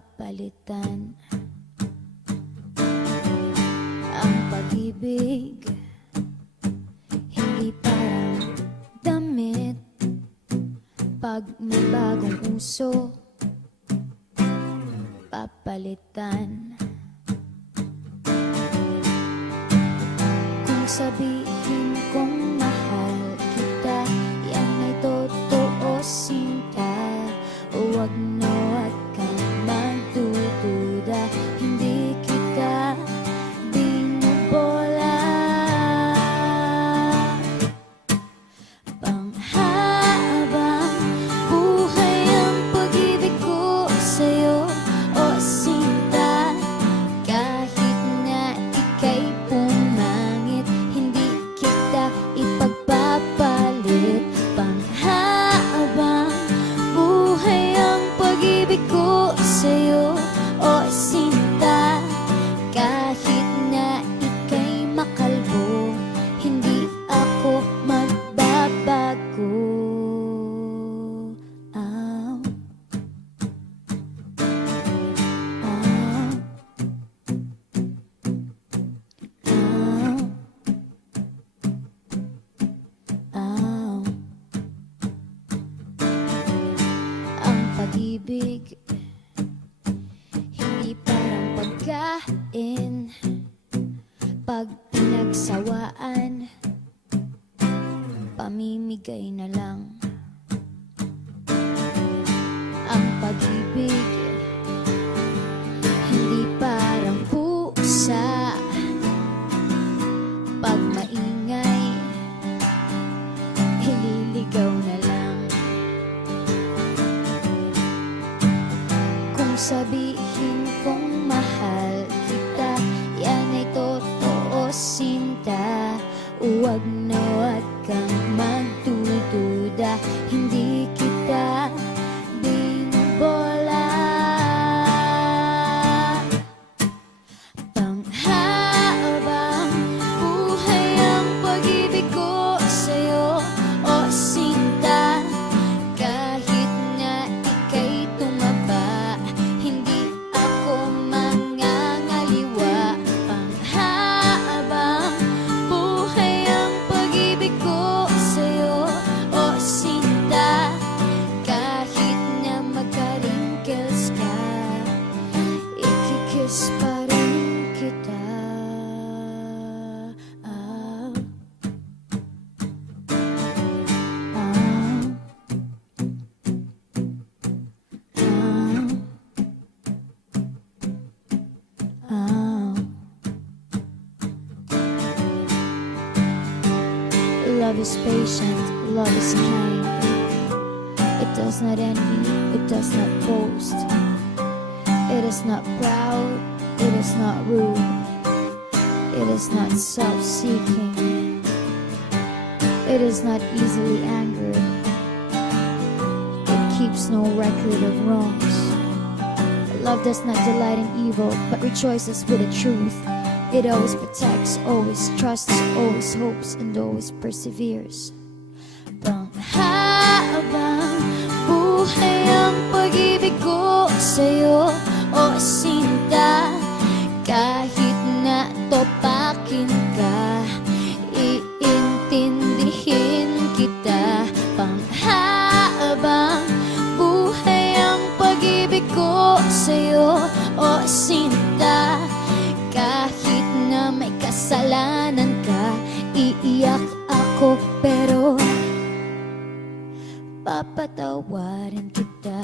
papalitan ang pag-ibig. Hindi parang damit pag may bagong uso, papalitan. Kung sabihin kong mahal kita, yan ay totoo, sinta. Huwag na huwag kang magdududa, hindi kita binubola. Panghabang buhay ang pag-ibig ko sa'yo, o sinta. Kahit na ika'y pumangit, hindi kita ipagpapalit. Panghabang buhay ang pag-ibig ko sa'yo, o sinta. Kahit na ika'y makalbo, hindi ako magbabago. Ow. Ow. Ow. Ow. Ang pag-ibig hindi parang pagkain, pag pinagsawaan, pamimigay na lang. Ang pag-ibig hindi parang pusa, pag maingay, ililigaw na lang. Kung sabihin kong mahal kita, yan ay totoo, sinta. Huwag na huwag kang magdududa, hindi kita binubola. Panghabang buhay ang pag-ibig ko sa'yo, o sinta. Kahit na ika'y tumaba, hindi ako mangangaliwa. Panghabang buhay ang pag-ibig ko sa'yo, o sinta. Kahit na magka-wrinkles ka, ikikiss pa rin kita. Ah. Ah. Ah. Love is patient, love is kind. It does not envy, it does not boast. It is not proud, it is not rude. It is not self-seeking. It is not easily angered. It keeps no record of wrongs. Love does not delight in evil, but rejoices with the truth. It always protects, always trusts, always hopes, and always perseveres. Panghabang buhay ang pag-ibig ko sa'yo, o sinta. Kahit na topakin ka, iintindihin kita. Panghabang buhay ang pag-ibig ko sa'yo, o sinta. Kahit na may kasalanan ka, iiyak ako pero papatawarin kita.